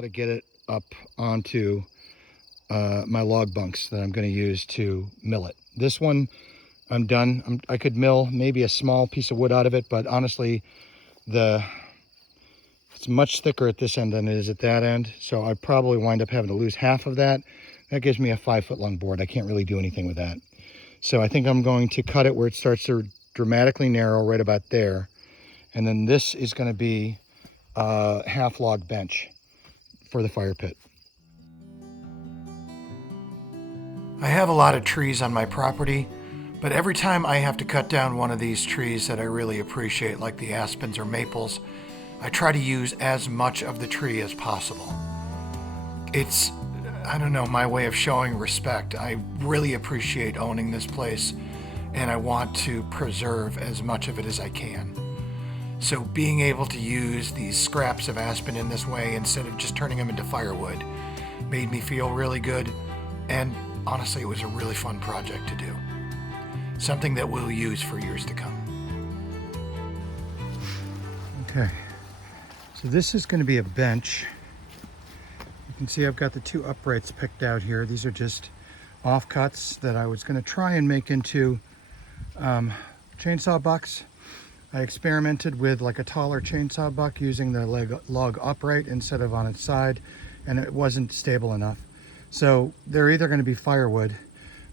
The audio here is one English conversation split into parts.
how to get it up onto my log bunks that I'm going to use to mill it. This one, I'm done. I could mill maybe a small piece of wood out of it, but honestly, it's much thicker at this end than it is at that end. So I'd probably wind up having to lose half of that. That gives me a 5-foot long board. I can't really do anything with that. So I think I'm going to cut it where it starts to dramatically narrow right about there. And then this is going to be a half log bench for the fire pit. I have a lot of trees on my property, but every time I have to cut down one of these trees that I really appreciate, like the aspens or maples, I try to use as much of the tree as possible. It's, I don't know, my way of showing respect. I really appreciate owning this place, and I want to preserve as much of it as I can. So being able to use these scraps of aspen in this way instead of just turning them into firewood made me feel really good, and honestly, it was a really fun project to do. Something that we'll use for years to come. Okay, so this is going to be a bench. You can see I've got the 2 uprights picked out here. These are just offcuts that I was going to try and make into chainsaw bucks. I experimented with like a taller chainsaw buck using the log upright instead of on its side, and it wasn't stable enough. So they're either going to be firewood,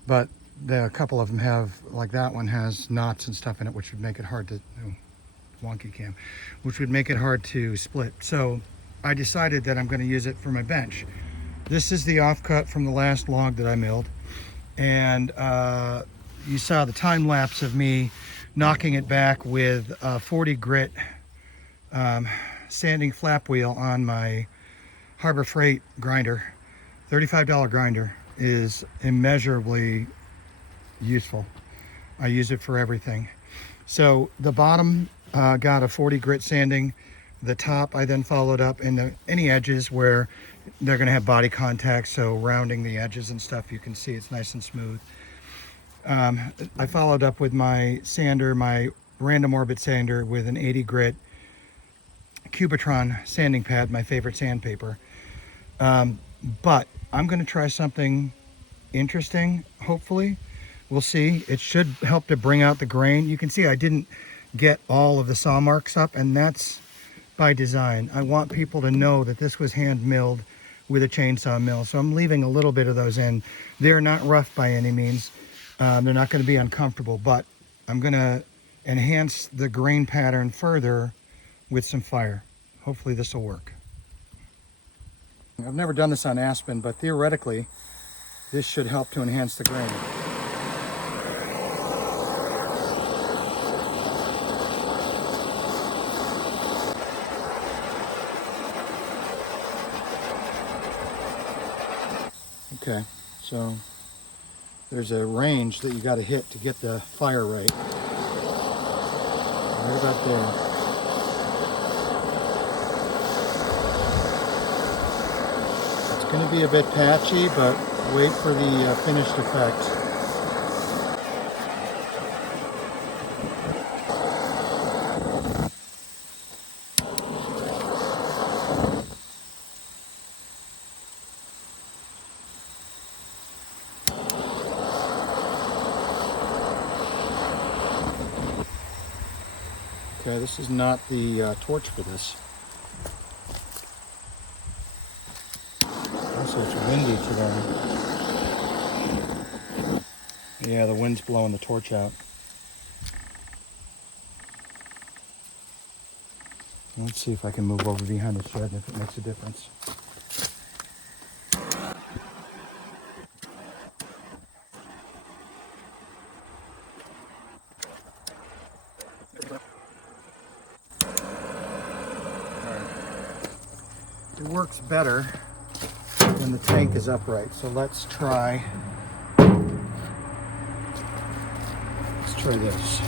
but a couple of them have, like that one has knots and stuff in it, which would make it hard to, wonky cam, which would make it hard to split. So I decided that I'm going to use it for my bench. This is the offcut from the last log that I milled, and you saw the time lapse of me knocking it back with a 40 grit sanding flap wheel on my Harbor Freight grinder. $35 grinder is immeasurably useful. I use it for everything. So the bottom got a 40 grit sanding. The top I then followed up in any edges where they're going to have body contact, so rounding the edges and stuff, you can see it's nice and smooth. I followed up with my sander, my random orbit sander, with an 80 grit Cubitron sanding pad, my favorite sandpaper. But I'm going to try something interesting, hopefully. We'll see. It should help to bring out the grain. You can see I didn't get all of the saw marks up, and that's by design. I want people to know that this was hand milled with a chainsaw mill, so I'm leaving a little bit of those in. They're not rough by any means. They're not going to be uncomfortable, but I'm going to enhance the grain pattern further with some fire. Hopefully this will work. I've never done this on aspen, but theoretically, this should help to enhance the grain. Okay, so there's a range that you got to hit to get the fire right. Right about there. It's going to be a bit patchy, but wait for the finished effect. Okay, this is not the torch for this. Also, it's windy today. Yeah, the wind's blowing the torch out. Let's see if I can move over behind the shed and if it makes a difference. It works better when the tank is upright. So let's try this.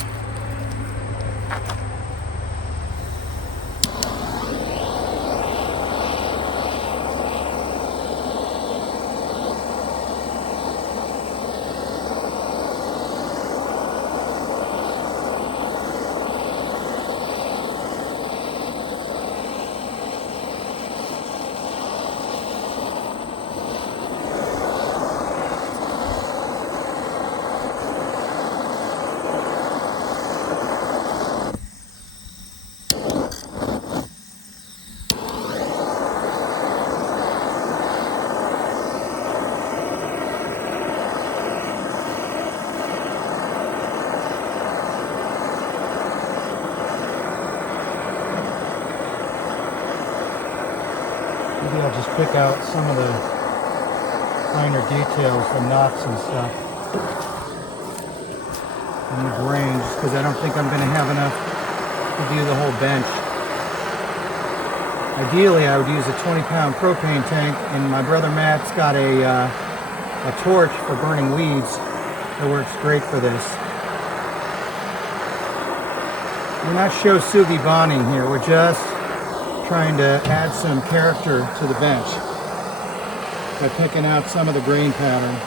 pick out some of the finer details, the knots and stuff, and the grain, just because I don't think I'm going to have enough to do the whole bench. Ideally, I would use a 20-pound propane tank, and my brother Matt's got a torch for burning weeds that works great for this. We're not show sugi bonding here, we're just trying to add some character to the bench by picking out some of the grain pattern.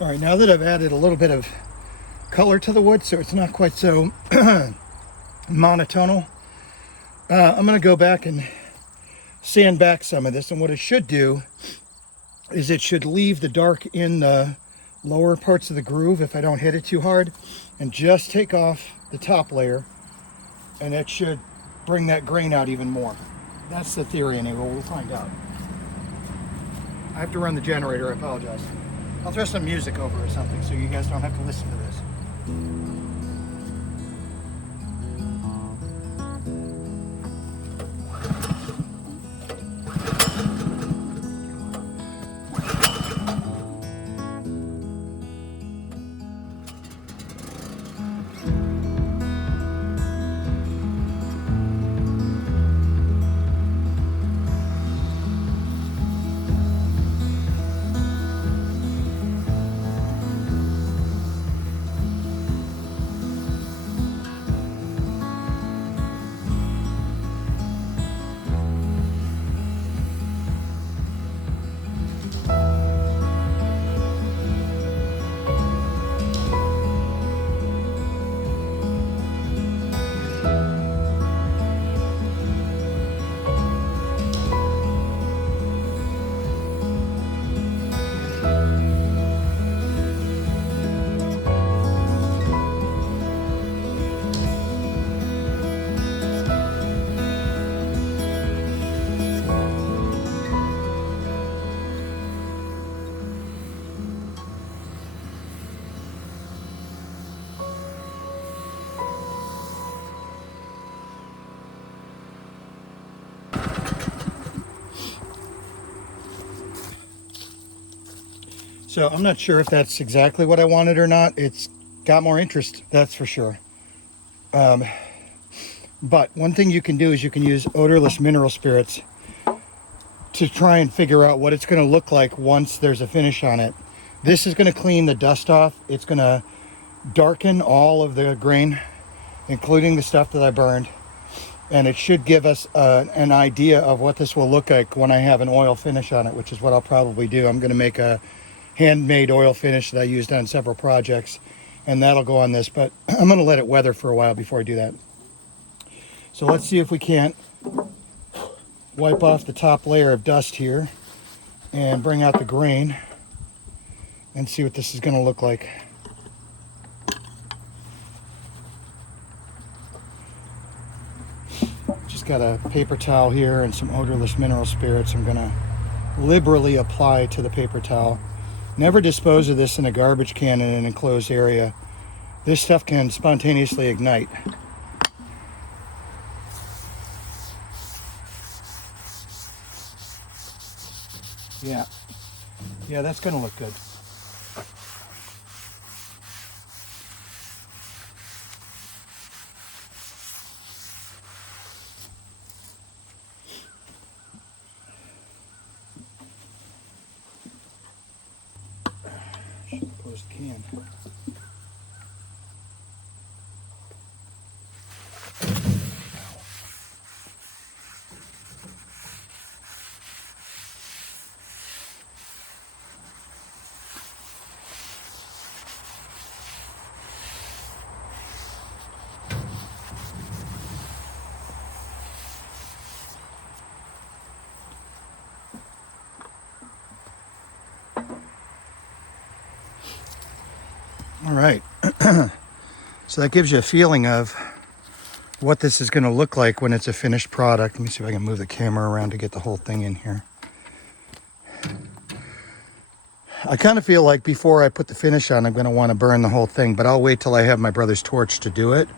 All right, now that I've added a little bit of color to the wood so it's not quite so monotonal, I'm going to go back and sand back some of this. And what it should do is it should leave the dark in the lower parts of the groove if I don't hit it too hard, and just take off the top layer, and it should bring that grain out even more. That's the theory anyway. We'll find out. I have to run the generator, I apologize. I'll throw some music over or something so you guys don't have to listen to this. So I'm not sure if that's exactly what I wanted or not. It's got more interest, that's for sure. But one thing you can do is you can use odorless mineral spirits to try and figure out what it's going to look like once there's a finish on it. This is going to clean the dust off. It's going to darken all of the grain, including the stuff that I burned. And it should give us an idea of what this will look like when I have an oil finish on it, which is what I'll probably do. I'm going to make a handmade oil finish that I used on several projects, and that'll go on this, but I'm going to let it weather for a while before I do that. So let's see if we can't wipe off the top layer of dust here and bring out the grain and see what this is going to look like. Just got a paper towel here and some odorless mineral spirits I'm going to liberally apply to the paper towel. Never dispose of this in a garbage can in an enclosed area. This stuff can spontaneously ignite. Yeah, that's going to look good. Should have closed the can. All right, so that gives you a feeling of what this is going to look like when it's a finished product. Let me see if I can move the camera around to get the whole thing in here. I kind of feel like before I put the finish on, I'm going to want to burn the whole thing, but I'll wait till I have my brother's torch to do it.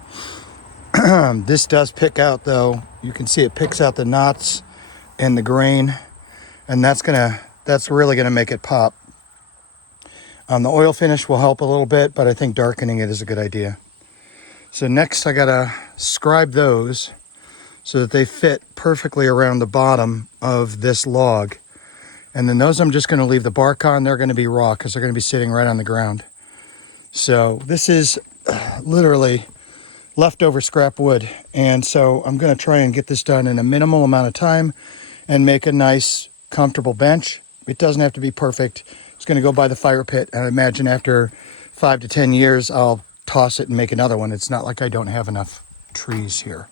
This does pick out, though. You can see it picks out the knots and the grain, and that's really going to make it pop. The oil finish will help a little bit, but I think darkening it is a good idea. So next I gotta scribe those so that they fit perfectly around the bottom of this log. And then those I'm just gonna leave the bark on. They're gonna be raw because they're gonna be sitting right on the ground. So this is literally leftover scrap wood. And so I'm gonna try and get this done in a minimal amount of time and make a nice, comfortable bench. It doesn't have to be perfect. It's going to go by the fire pit, and I imagine after 5 to 10 years, I'll toss it and make another one. It's not like I don't have enough trees here.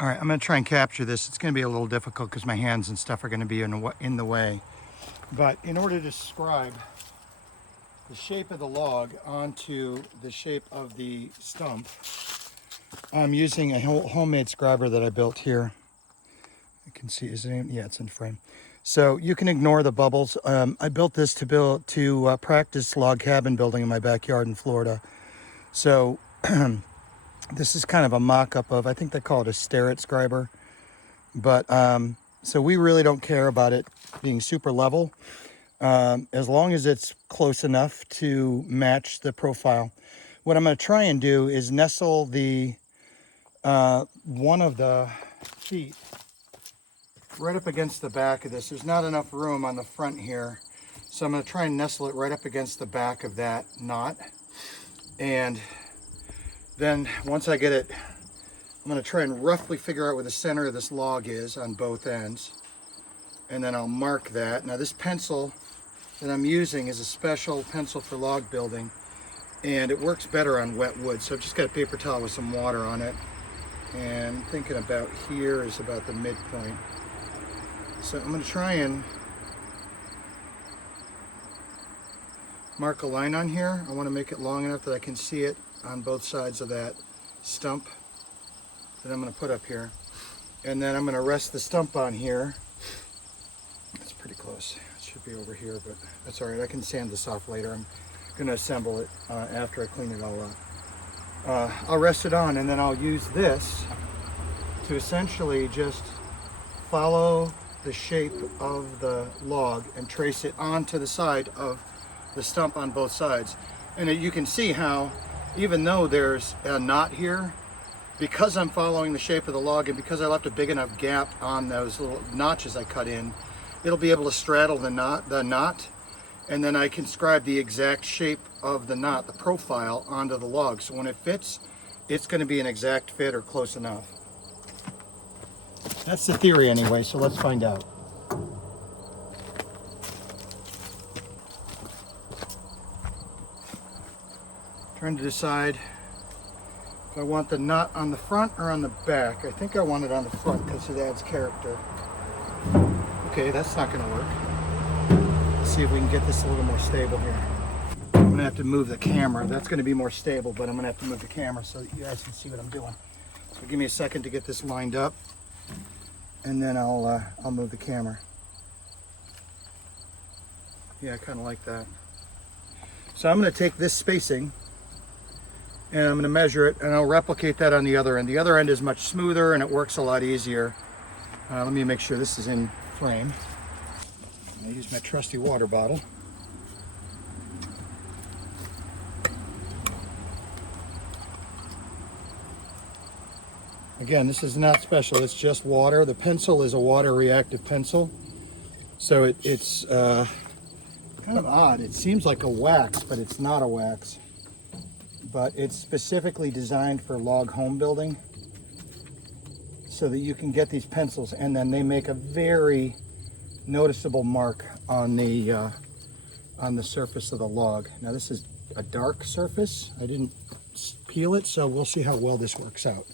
All right, I'm going to try and capture this. It's going to be a little difficult because my hands and stuff are going to be in the way. But in order to scribe the shape of the log onto the shape of the stump, I'm using a homemade scriber that I built here. You can see, is it? Yeah, it's in frame. So you can ignore the bubbles. I built this to practice log cabin building in my backyard in Florida. So this is kind of a mock-up of, I think they call it a Starrett scriber. But so we really don't care about it being super level, as long as it's close enough to match the profile. What I'm going to try and do is nestle the one of the feet right up against the back of this. There's not enough room on the front here, so I'm going to try and nestle it right up against the back of that knot. And then once I get it, I'm going to try and roughly figure out where the center of this log is on both ends, and then I'll mark that. Now this pencil that I'm using is a special pencil for log building, and it works better on wet wood. So I've just got a paper towel with some water on it, and thinking about here is about the midpoint. So I'm going to try and mark a line on here. I want to make it long enough that I can see it on both sides of that stump that I'm going to put up here. And then I'm going to rest the stump on here. That's pretty close. It should be over here, but that's all right. I can sand this off later. I'm going to assemble it after I clean it all up. I'll rest it on, and then I'll use this to essentially just follow the shape of the log and trace it onto the side of the stump on both sides. And you can see how, even though there's a knot here, because I'm following the shape of the log and because I left a big enough gap on those little notches I cut in, it'll be able to straddle the knot, and then I can scribe the exact shape of the knot, the profile, onto the log. So when it fits, it's going to be an exact fit or close enough. That's the theory anyway, so let's find out. Trying to decide if I want the knot on the front or on the back. I think I want it on the front because it adds character. Okay, that's not going to work. Let's see if we can get this a little more stable here. I'm going to have to move the camera. That's going to be more stable, but I'm going to have to move the camera so that you guys can see what I'm doing. So give me a second to get this lined up, and then I'll move the camera. Yeah, I kind of like that. So I'm going to take this spacing and I'm going to measure it, and I'll replicate that on the other end. The other end is much smoother and it works a lot easier. Let me make sure this is in frame. I'm going to use my trusty water bottle. Again, this is not special, it's just water. The pencil is a water reactive pencil. So it's kind of odd. It seems like a wax, but it's not a wax. But it's specifically designed for log home building so that you can get these pencils, and then they make a very noticeable mark on the surface of the log. Now this is a dark surface. I didn't peel it, so we'll see how well this works out.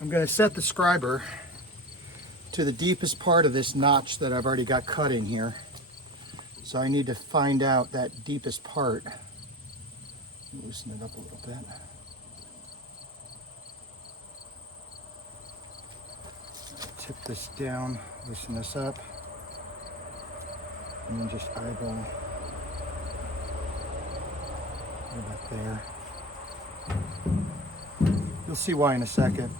I'm going to set the scriber to the deepest part of this notch that I've already got cut in here. So I need to find out that deepest part. Loosen it up a little bit. Tip this down, loosen this up, and then just eyeball right about there. You'll see why in a second.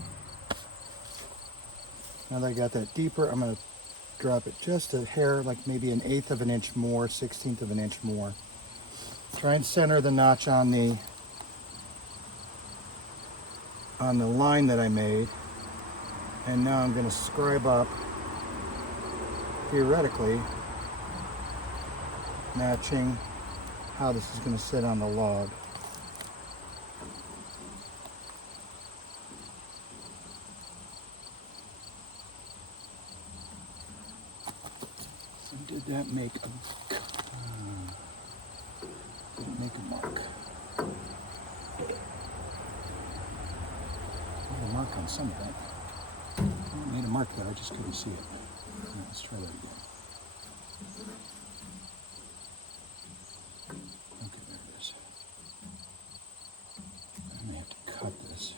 Now that I got that deeper, I'm going to drop it just a hair, like maybe 1/8 of an inch more, 1/16 of an inch more. Try and center the notch on the line that I made. And now I'm going to scribe up, theoretically, matching how this is going to sit on the log. So did that make a mark? Made a mark on some of that. I made a mark there, I just couldn't see it. Right, let's try that again. Okay, there it is. I may have to cut this.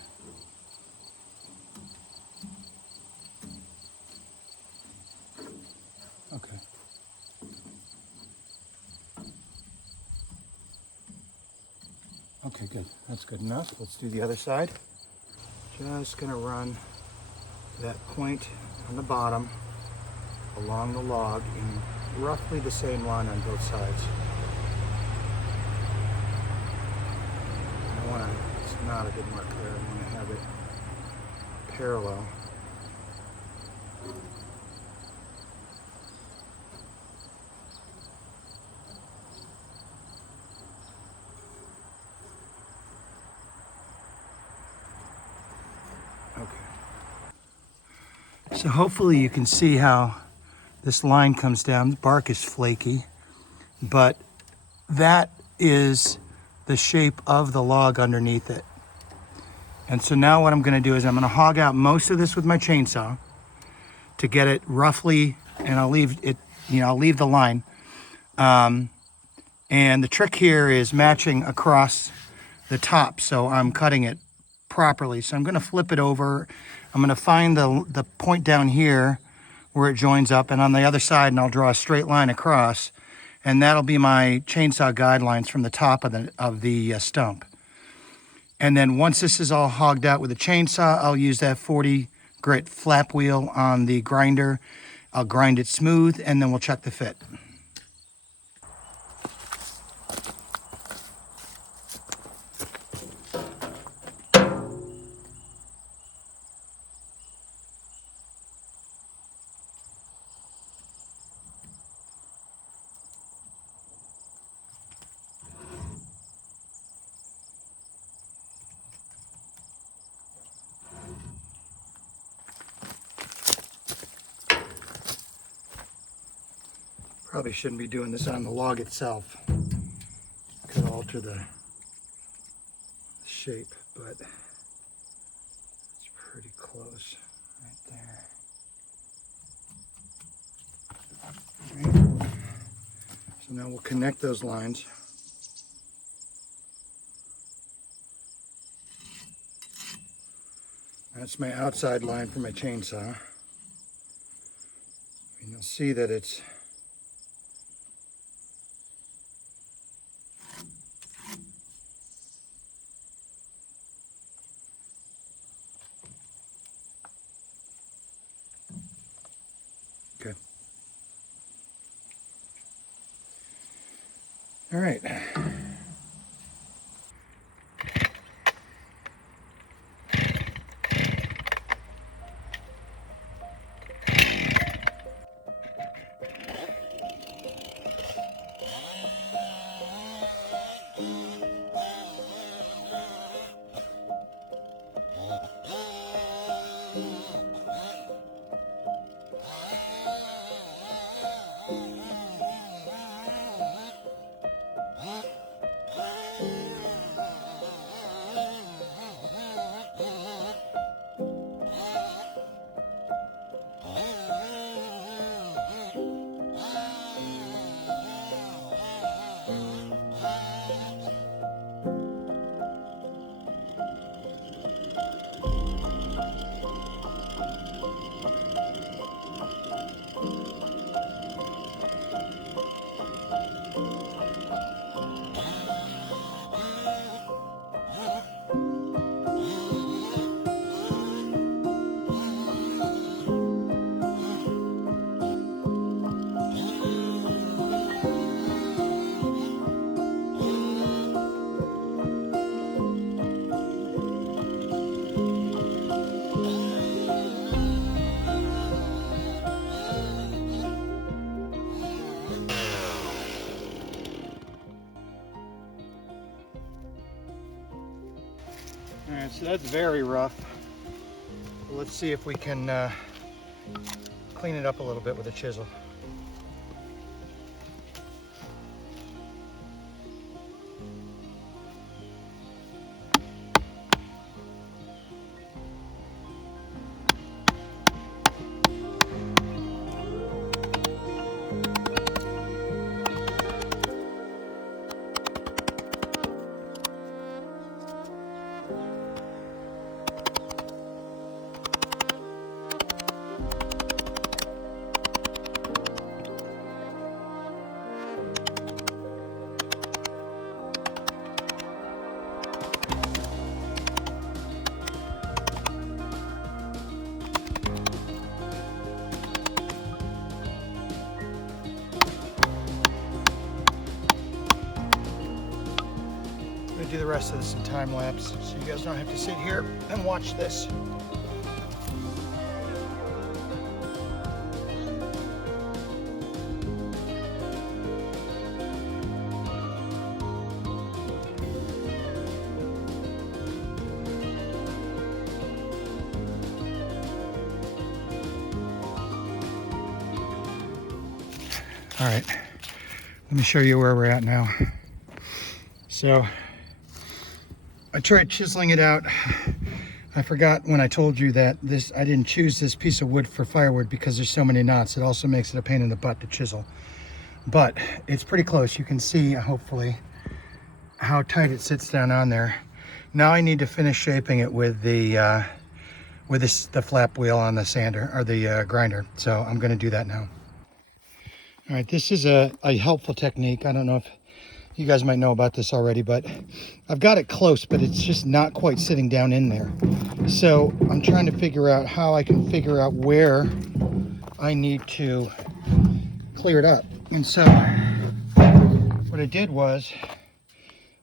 Okay. Okay, good. That's good enough. Let's do the other side. Just gonna run that point on the bottom along the log in roughly the same line on both sides. It's not a good mark there. I want to have it parallel. So hopefully you can see how this line comes down. The bark is flaky, but that is the shape of the log underneath it. And so now what I'm going to do is I'm going to hog out most of this with my chainsaw to get it roughly, and I'll leave it, I'll leave the line. And the trick here is matching across the top, so I'm cutting it properly. So I'm going to flip it over. I'm going to find the point down here where it joins up, and on the other side, and I'll draw a straight line across, and that'll be my chainsaw guidelines from the top of the stump. And then once this is all hogged out with the chainsaw, I'll use that 40 grit flap wheel on the grinder. I'll grind it smooth, and then we'll check the fit. Probably shouldn't be doing this on the log itself. Could alter the shape, but it's pretty close right there. Right. So now we'll connect those lines. That's my outside line for my chainsaw. And you'll see that it's okay. All right. All right, so that's very rough. Let's see if we can clean it up a little bit with a chisel. Do the rest of this in time lapse so you guys don't have to sit here and watch this. All right, let me show you where we're at now. So I tried chiseling it out. I forgot when I told you that I didn't choose this piece of wood for firewood because there's so many knots. It also makes it a pain in the butt to chisel. But it's pretty close. You can see, hopefully, how tight it sits down on there. Now I need to finish shaping it with the flap wheel on the sander or the grinder. So I'm going to do that now. All right, this is a helpful technique. I don't know if you guys might know about this already, but I've got it close, but it's just not quite sitting down in there. So I'm trying to figure out how I can figure out where I need to clear it up. And so what I did was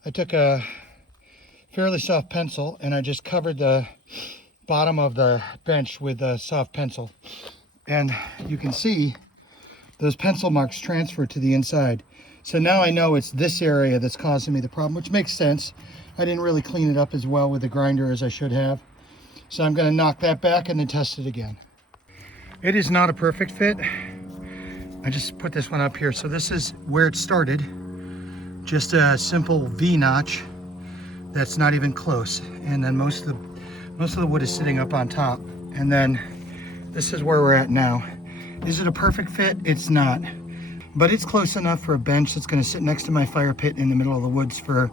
I took a fairly soft pencil and I just covered the bottom of the bench with a soft pencil. And you can see those pencil marks transfer to the inside. So now I know it's this area that's causing me the problem, which makes sense. I didn't really clean it up as well with the grinder as I should have. So I'm going to knock that back and then test it again. It is not a perfect fit, I just put this one up here. So this is where it started. Just a simple V notch that's not even close. And then most of the wood is sitting up on top. And then this is where we're at now. Is it a perfect fit? It's not. But it's close enough for a bench that's going to sit next to my fire pit in the middle of the woods for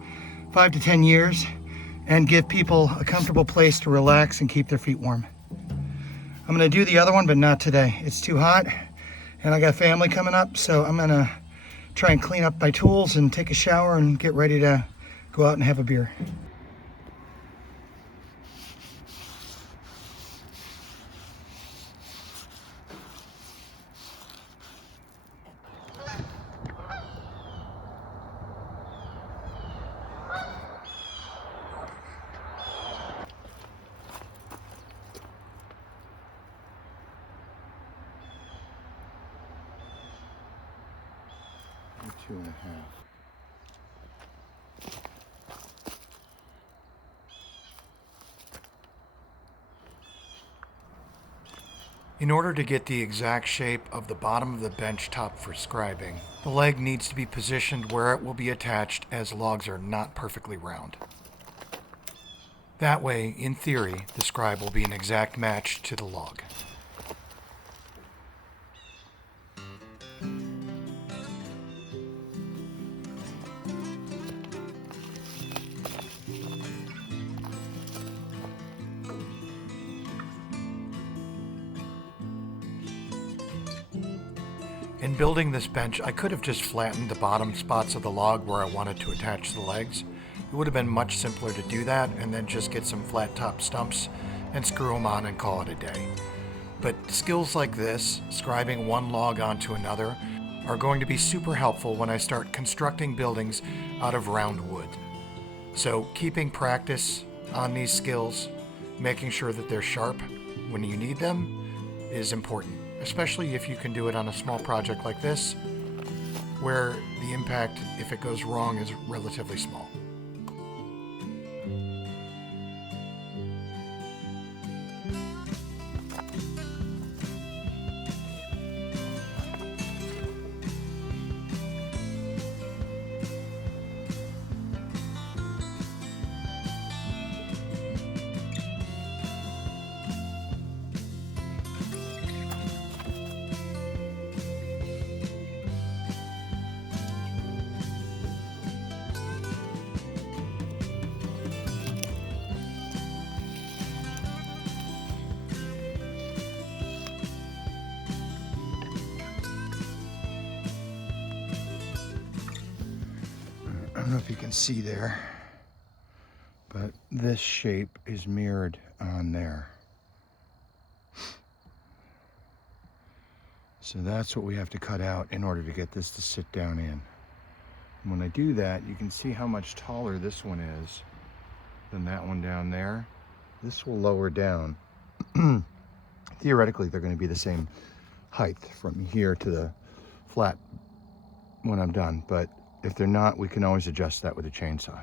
5 to 10 years and give people a comfortable place to relax and keep their feet warm. I'm going to do the other one, but not today. It's too hot and I got family coming up, so I'm going to try and clean up my tools and take a shower and get ready to go out and have a beer. Two and a half. In order to get the exact shape of the bottom of the bench top for scribing, the leg needs to be positioned where it will be attached, as logs are not perfectly round. That way, in theory, the scribe will be an exact match to the log. In building this bench, I could have just flattened the bottom spots of the log where I wanted to attach the legs. It would have been much simpler to do that and then just get some flat top stumps and screw them on and call it a day. But skills like this, scribing one log onto another, are going to be super helpful when I start constructing buildings out of round wood. So keeping practice on these skills, making sure that they're sharp when you need them, is important. Especially if you can do it on a small project like this, where the impact, if it goes wrong, is relatively small. I don't know if you can see there, but this shape is mirrored on there. So that's what we have to cut out in order to get this to sit down in. And when I do that, you can see how much taller this one is than that one down there. This will lower down. Theoretically, they're going to be the same height from here to the flat when I'm done, but if they're not, we can always adjust that with a chainsaw.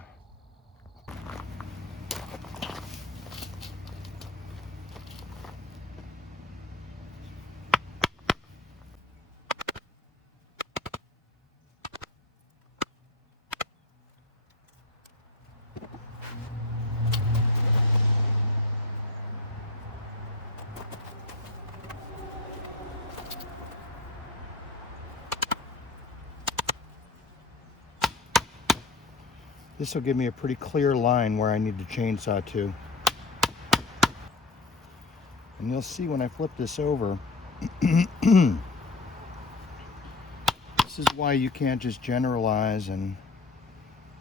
This will give me a pretty clear line where I need to chainsaw to. And you'll see when I flip this over, this is why you can't just generalize and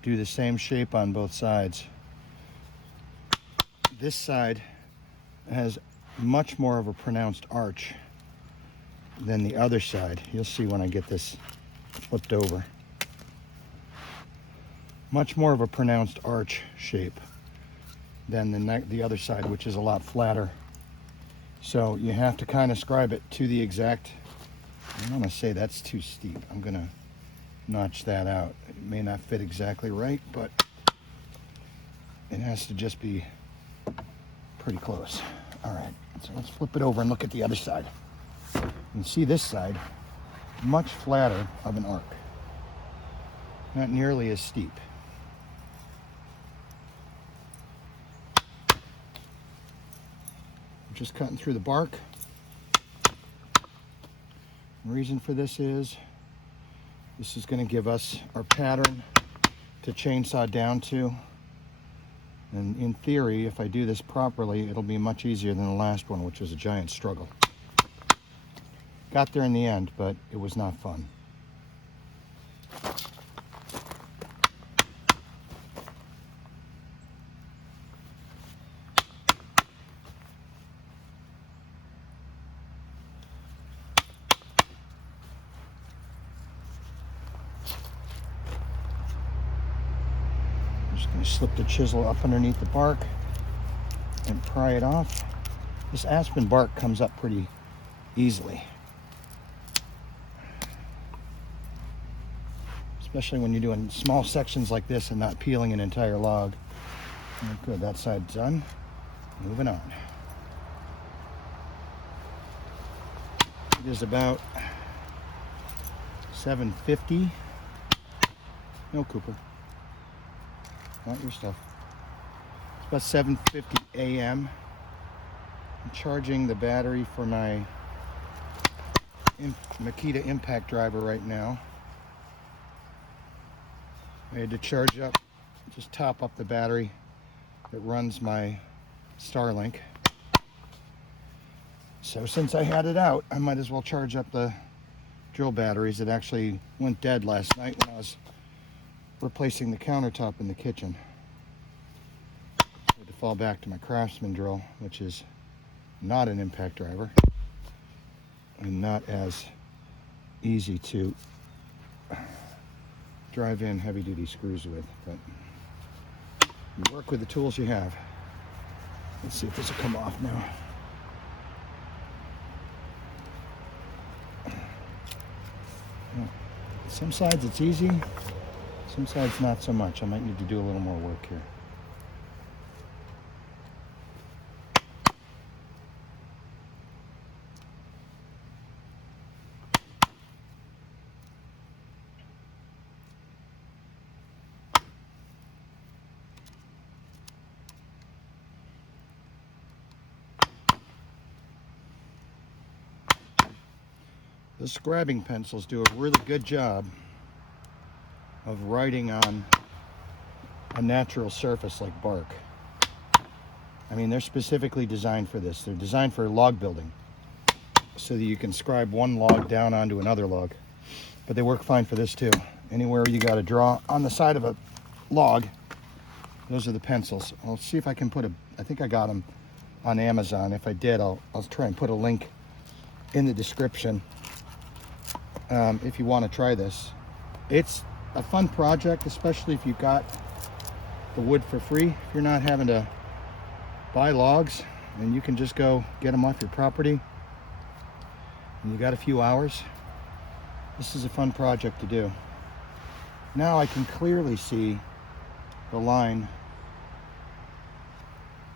do the same shape on both sides. This side has much more of a pronounced arch than the other side. You'll see when I get this flipped over. Much more of a pronounced arch shape than the other side, which is a lot flatter. So you have to kind of scribe it to the exact, I don't want to say that's too steep. I'm going to notch that out. It may not fit exactly right, but it has to just be pretty close. All right, so let's flip it over and look at the other side. You can see this side much flatter of an arc. Not nearly as steep. Just cutting through the bark. The reason for this is going to give us our pattern to chainsaw down to. And in theory, if I do this properly, it'll be much easier than the last one, which was a giant struggle. Got there in the end, but it was not fun. Slip the chisel up underneath the bark and pry it off. This aspen bark comes up pretty easily, especially when you're doing small sections like this and not peeling an entire log. Good, that side's done. Moving on. It is about 7:50. No, Cooper. Not your stuff. It's about 7:50 a.m. I'm charging the battery for my Makita impact driver right now. I had to charge up, just top up the battery that runs my Starlink. So since I had it out, I might as well charge up the drill batteries that actually went dead last night when I was replacing the countertop in the kitchen. I had to fall back to my Craftsman drill, which is not an impact driver and not as easy to drive in heavy-duty screws with, but you work with the tools you have. Let's see if this will come off now. Some sides it's easy, some sides not so much. I might need to do a little more work here. The scribing pencils do a really good job of writing on a natural surface like bark. I mean, they're specifically designed for this. They're designed for log building so that you can scribe one log down onto another log. But they work fine for this too. Anywhere you got to draw on the side of a log, those are the pencils. I'll see if I can put I think I got them on Amazon. If I did, I'll try and put a link in the description. If you want to try this. It's a fun project, especially if you've got the wood for free. If you're not having to buy logs and you can just go get them off your property and you got a few hours, this is a fun project to do. Now I can clearly see the line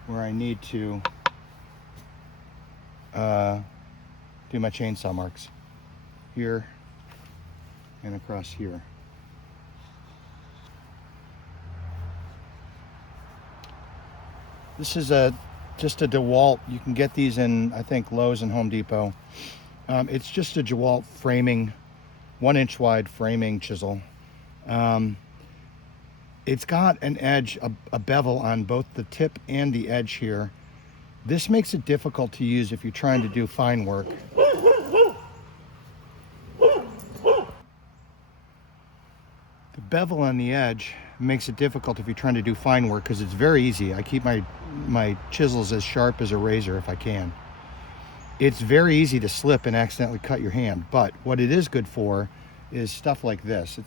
where I need to do my chainsaw marks. Here and across here. This is just a DeWalt. You can get these in, I think, Lowe's and Home Depot. It's just a DeWalt framing, 1-inch wide framing chisel. It's got an edge, a bevel on both the tip and the edge here. This makes it difficult to use if you're trying to do fine work. Bevel on the edge makes it difficult if you're trying to do fine work because it's very easy. I keep my chisels as sharp as a razor if I can. It's very easy to slip and accidentally cut your hand, but what it is good for is stuff like this.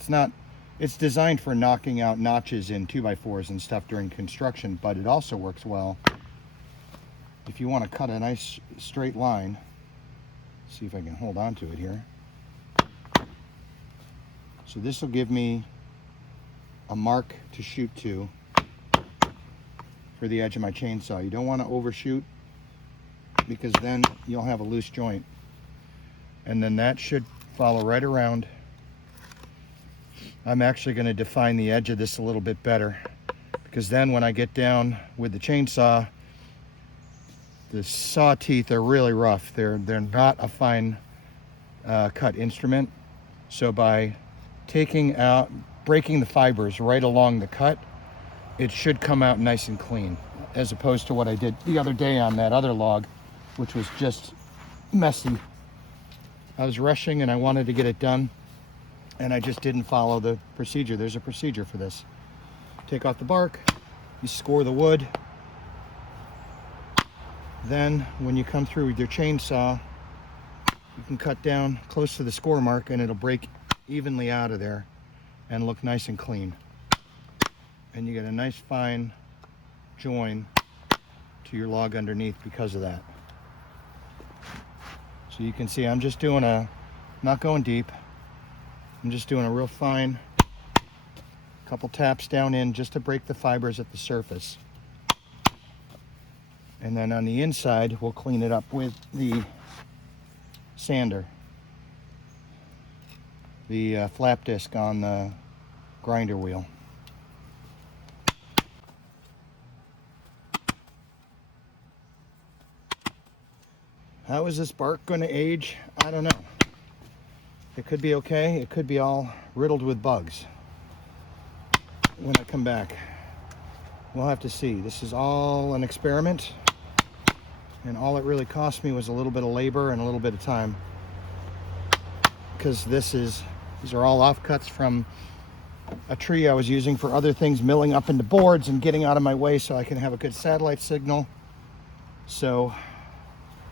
It's designed for knocking out notches in 2x4s and stuff during construction, but it also works well if you want to cut a nice straight line. See if I can hold on to it here. So this will give me a mark to shoot to for the edge of my chainsaw. You don't want to overshoot because then you'll have a loose joint. And then that should follow right around. I'm actually going to define the edge of this a little bit better, because then when I get down with the chainsaw, the saw teeth are really rough. They're not a fine cut instrument. So by breaking the fibers right along the cut, it should come out nice and clean, as opposed to what I did the other day on that other log, which was just messy. I was rushing and I wanted to get it done, and I just didn't follow the procedure. There's a procedure for this. Take off the bark, you score the wood. Then when you come through with your chainsaw, you can cut down close to the score mark and it'll break evenly out of there and look nice and clean. And you get a nice fine join to your log underneath because of that. So you can see I'm just doing not going deep. I'm just doing a real fine couple taps down in just to break the fibers at the surface. And then on the inside, we'll clean it up with the sander, the flap disc on the grinder wheel. How is this bark going to age? I don't know. It could be okay. It could be all riddled with bugs when I come back. We'll have to see. This is all an experiment, and all it really cost me was a little bit of labor and a little bit of time, because these are all offcuts from a tree I was using for other things, milling up into boards and getting out of my way so I can have a good satellite signal. So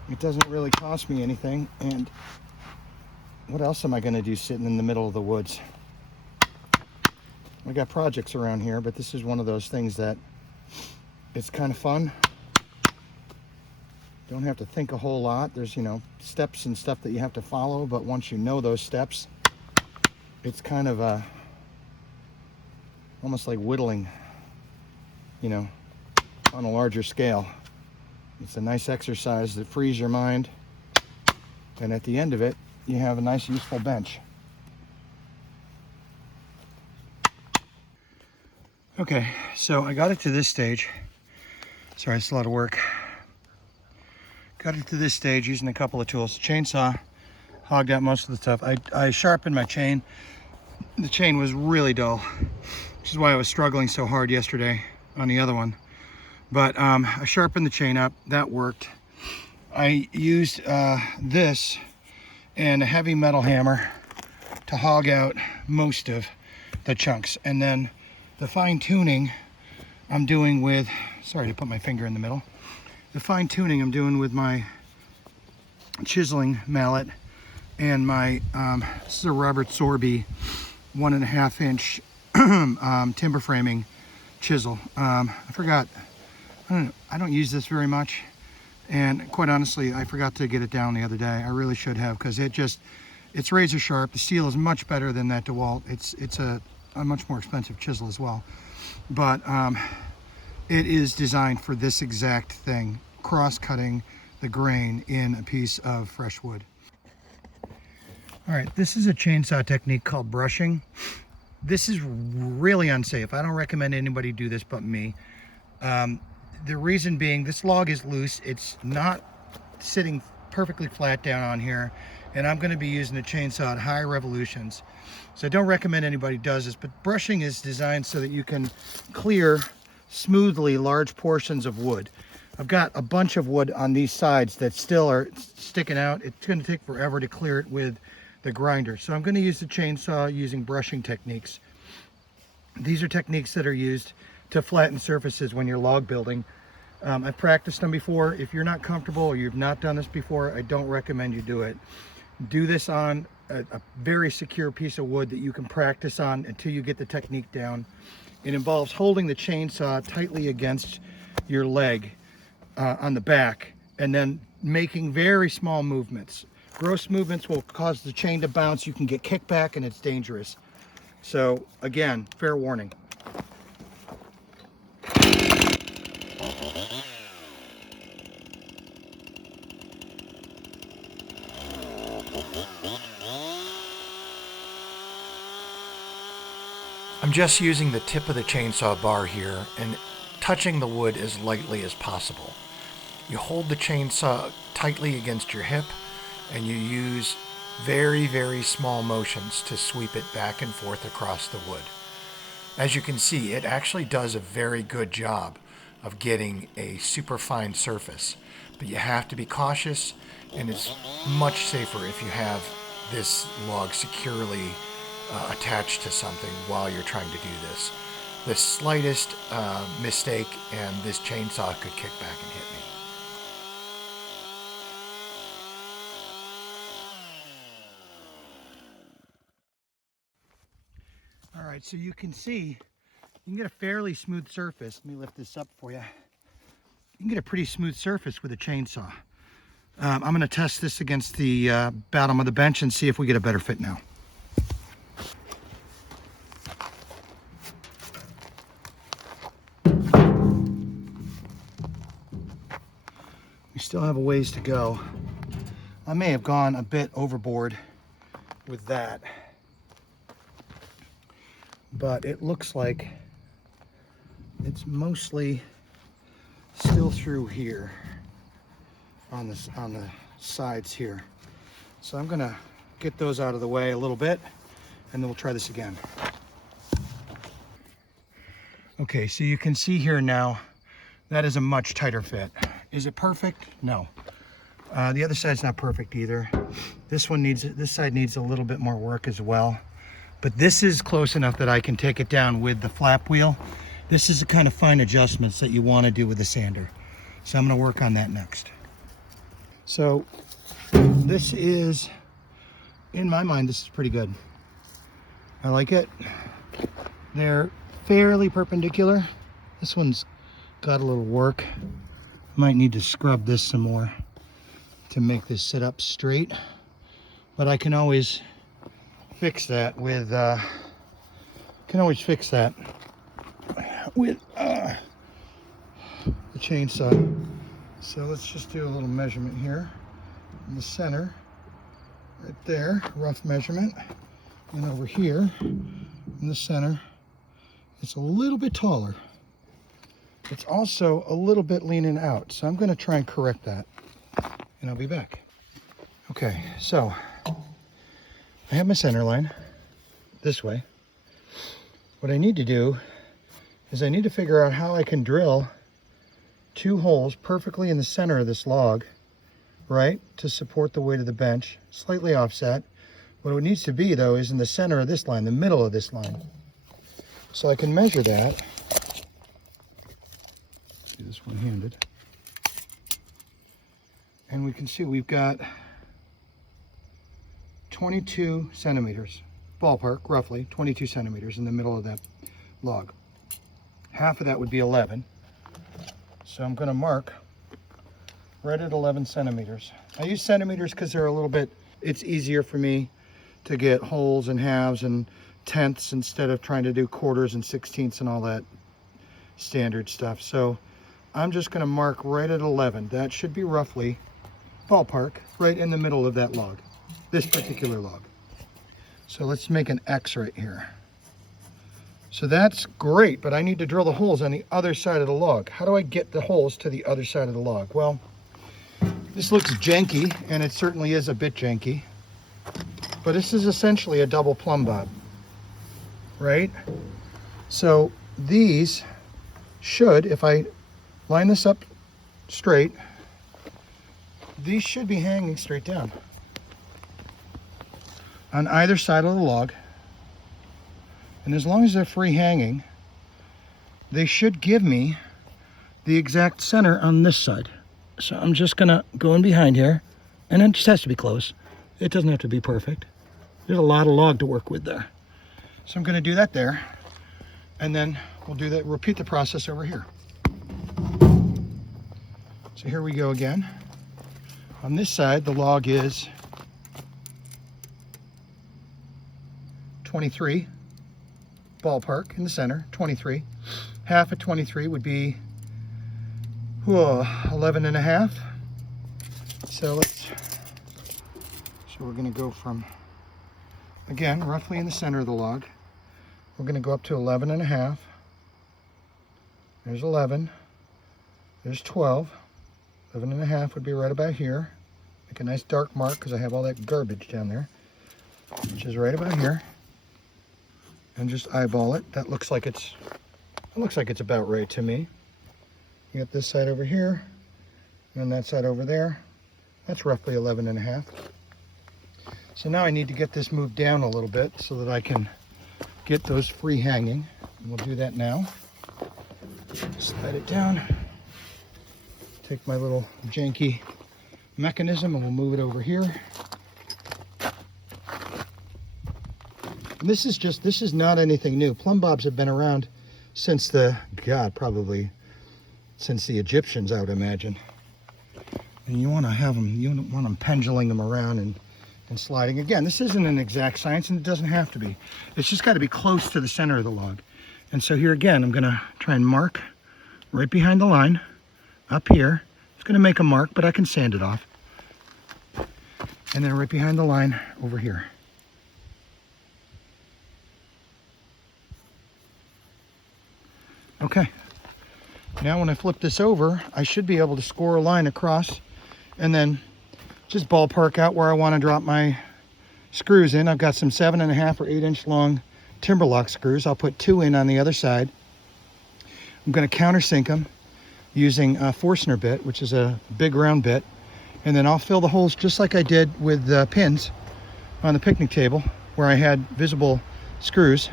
it doesn't really cost me anything. And what else am I going to do sitting in the middle of the woods? I got projects around here, but this is one of those things that it's kind of fun. Don't have to think a whole lot. There's, steps and stuff that you have to follow, but once you know those steps, it's kind of almost like whittling, on a larger scale. It's a nice exercise that frees your mind, and at the end of it, you have a nice, useful bench. Okay, so I got it to this stage. Sorry, it's a lot of work. Got it to this stage using a couple of tools. Chainsaw hogged out most of the stuff. I sharpened my chain. The chain was really dull, which is why I was struggling so hard yesterday on the other one. But I sharpened the chain up. That worked. I used this and a heavy metal hammer to hog out most of the chunks. And then the fine tuning I'm doing with, sorry to put my finger in the middle. The fine tuning I'm doing with my chiseling mallet and my, this is a Robert Sorby 1.5 inch timber framing chisel. I forgot, I don't use this very much. And quite honestly, I forgot to get it down the other day. I really should have, because it's razor sharp. The steel is much better than that DeWalt. It's a much more expensive chisel as well. But it is designed for this exact thing, cross-cutting the grain in a piece of fresh wood. All right, this is a chainsaw technique called brushing. This is really unsafe. I don't recommend anybody do this but me. The reason being, this log is loose. It's not sitting perfectly flat down on here, and I'm going to be using a chainsaw at high revolutions. So I don't recommend anybody does this, but brushing is designed so that you can clear smoothly large portions of wood. I've got a bunch of wood on these sides that still are sticking out. It's going to take forever to clear it with the grinder. So I'm going to use the chainsaw using brushing techniques. These are techniques that are used to flatten surfaces when you're log building. I've practiced them before. If you're not comfortable or you've not done this before, I don't recommend you do it. Do this on a very secure piece of wood that you can practice on until you get the technique down. It involves holding the chainsaw tightly against your leg on the back, and then making very small movements. Gross movements will cause the chain to bounce. You can get kickback and it's dangerous. So again, fair warning. I'm just using the tip of the chainsaw bar here and touching the wood as lightly as possible. You hold the chainsaw tightly against your hip and you use very, very small motions to sweep it back and forth across the wood. As you can see, it actually does a very good job of getting a super fine surface, but you have to be cautious, and it's much safer if you have this log securely attached to something while you're trying to do this. The slightest mistake and this chainsaw could kick back and hit me. All right, so you can see, you can get a fairly smooth surface. Let me lift this up for you. You can get a pretty smooth surface with a chainsaw. I'm going to test this against the bottom of the bench and see if we get a better fit now. We still have a ways to go. I may have gone a bit overboard with that, but it looks like it's mostly still through here on the sides here. So I'm gonna get those out of the way a little bit and then we'll try this again. Okay, so you can see here now, that is a much tighter fit. Is it perfect? No. The other side's not perfect either. This side needs a little bit more work as well. But this is close enough that I can take it down with the flap wheel. This is the kind of fine adjustments that you want to do with a sander. So I'm going to work on that next. So this is, in my mind, this is pretty good. I like it. They're fairly perpendicular. This one's got a little work. Might need to scrub this some more to make this sit up straight. But I can always fix that with the chainsaw. So let's just do a little measurement here in the center, right there, rough measurement, and over here in the center, it's a little bit taller. It's also a little bit leaning out, so I'm going to try and correct that, and I'll be back. Okay, so I have my center line this way. What I need to do is I need to figure out how I can drill 2 holes perfectly in the center of this log, right, to support the weight of the bench, slightly offset. What it needs to be, though, is in the center of this line, the middle of this line. So I can measure that. Do this one-handed. And we can see we've got 22 centimeters, ballpark, roughly 22 centimeters in the middle of that log. Half of that would be 11. So I'm going to mark right at 11 centimeters. I use centimeters because they're a little bit, it's easier for me to get holes and halves and tenths instead of trying to do quarters and sixteenths and all that standard stuff. So I'm just going to mark right at 11. That should be roughly, ballpark, right in the middle of that log, this particular log. So let's make an X right here. So that's great, but I need to drill the holes on the other side of the log. How do I get the holes to the other side of the log? Well, this looks janky, and it certainly is a bit janky, but this is essentially a double plumb bob, right? So these should, if I line this up straight, these should be hanging straight down on either side of the log. And as long as they're free hanging, they should give me the exact center on this side. So I'm just gonna go in behind here, and it just has to be close. It doesn't have to be perfect. There's a lot of log to work with there. So I'm gonna do that there, and then we'll do that, repeat the process over here. So here we go again. On this side, the log is 23, ballpark in the center, 23. Half of 23 would be 11 and a half. So we're gonna go from, again, roughly in the center of the log. We're going to go up to 11 and a half. There's 11. There's 12. 11 and a half would be right about here. Make a nice dark mark because I have all that garbage down there, which is right about here. And just eyeball it. That looks like it's about right to me. You got this side over here, and that side over there. That's roughly 11 and a half. So now I need to get this moved down a little bit so that I can get those free hanging. And we'll do that now. Slide it down. Take my little janky mechanism and we'll move it over here. And this is not anything new. Plumb bobs have been around since probably since the Egyptians, I would imagine. And you want to have them, you want them pendulating them around and sliding. Again, this isn't an exact science and it doesn't have to be. It's just got to be close to the center of the log. And so here again, I'm going to try and mark right behind the line up here. It's going to make a mark, but I can sand it off. And then right behind the line over here. Okay. Now when I flip this over, I should be able to score a line across and then just ballpark out where I want to drop my screws in. I've got some 7.5 or 8-inch long Timberlock screws. I'll put 2 in on the other side. I'm going to countersink them using a Fastener bit, which is a big round bit. And then I'll fill the holes just like I did with the pins on the picnic table where I had visible screws.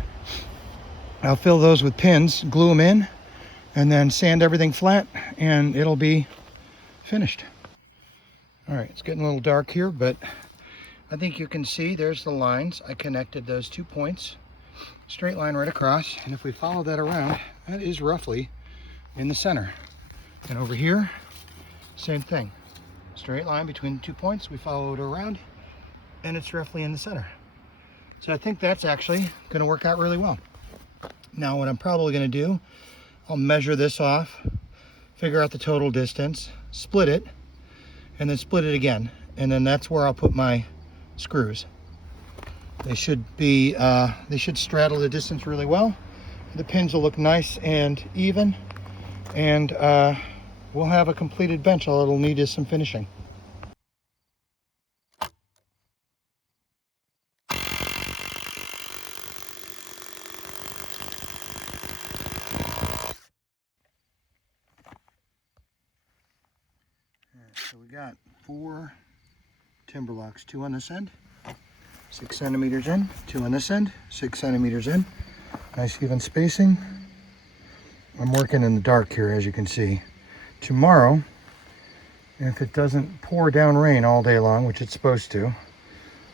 I'll fill those with pins, glue them in, and then sand everything flat, and it'll be finished. All right, it's getting a little dark here, but I think you can see there's the lines. I connected those 2 points, straight line right across, and if we follow that around, that is roughly in the center. And over here, same thing. Straight line between the 2 points, we follow it around, and it's roughly in the center. So I think that's actually going to work out really well. Now what I'm probably going to do, I'll measure this off, figure out the total distance, split it, and then split it again. And then that's where I'll put my screws. They should straddle the distance really well. The pins will look nice and even, and we'll have a completed bench. All it'll need is some finishing. So we got 4 Timberlocks, 2 on this end, 6 centimeters in, 2 on this end, 6 centimeters in. Nice even spacing. I'm working in the dark here, as you can see. Tomorrow, if it doesn't pour down rain all day long, which it's supposed to,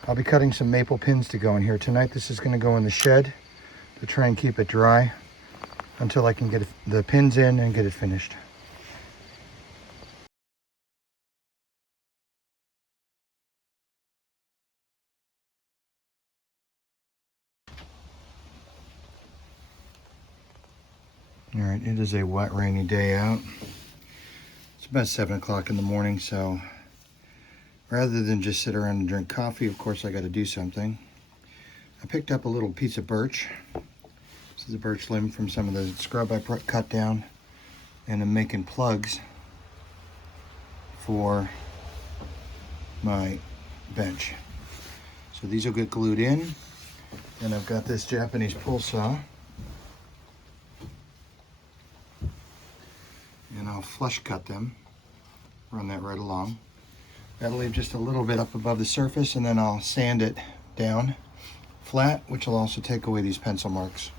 I'll be cutting some maple pins to go in here. Tonight this is going to go in the shed to try and keep it dry until I can get the pins in and get it finished. All right, it is a wet, rainy day out. It's about 7 o'clock in the morning, so rather than just sit around and drink coffee, of course I got to do something. I picked up a little piece of birch. This is a birch limb from some of the scrub I cut down, and I'm making plugs for my bench. So these will get glued in, and I've got this Japanese pull saw. And I'll flush cut them, run that right along. That'll leave just a little bit up above the surface, and then I'll sand it down flat, which will also take away these pencil marks.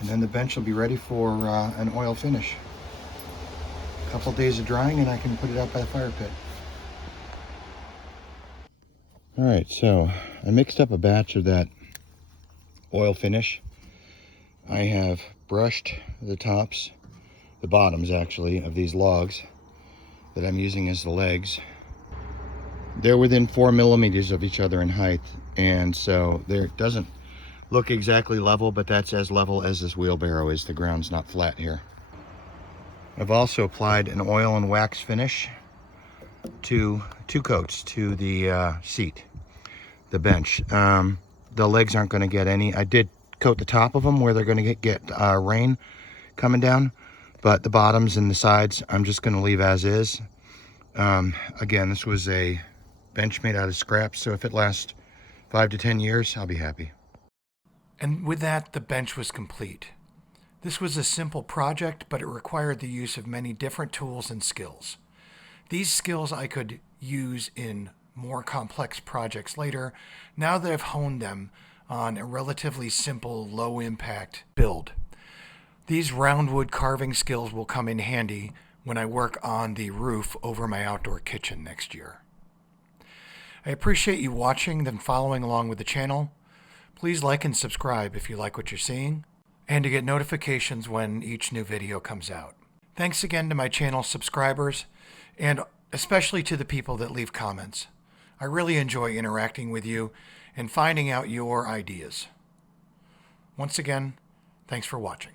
And then the bench will be ready for an oil finish. A couple days of drying and I can put it out by the fire pit. All right, so I mixed up a batch of that oil finish. I have brushed the tops, the bottoms actually, of these logs that I'm using as the legs. They're within 4 millimeters of each other in height, and so there doesn't look exactly level, but that's as level as this wheelbarrow is. The ground's not flat here. I've also applied an oil and wax finish to 2 coats to the seat, the bench. The legs aren't going to get any. I did coat the top of them where they're going to get rain coming down. But the bottoms and the sides, I'm just going to leave as is. Again, this was a bench made out of scraps, so if it lasts 5 to 10 years, I'll be happy. And with that, the bench was complete. This was a simple project, but it required the use of many different tools and skills. These skills I could use in more complex projects later, now that I've honed them on a relatively simple, low-impact build. These round wood carving skills will come in handy when I work on the roof over my outdoor kitchen next year. I appreciate you watching and following along with the channel. Please like and subscribe if you like what you're seeing, and to get notifications when each new video comes out. Thanks again to my channel subscribers, and especially to the people that leave comments. I really enjoy interacting with you and finding out your ideas. Once again, thanks for watching.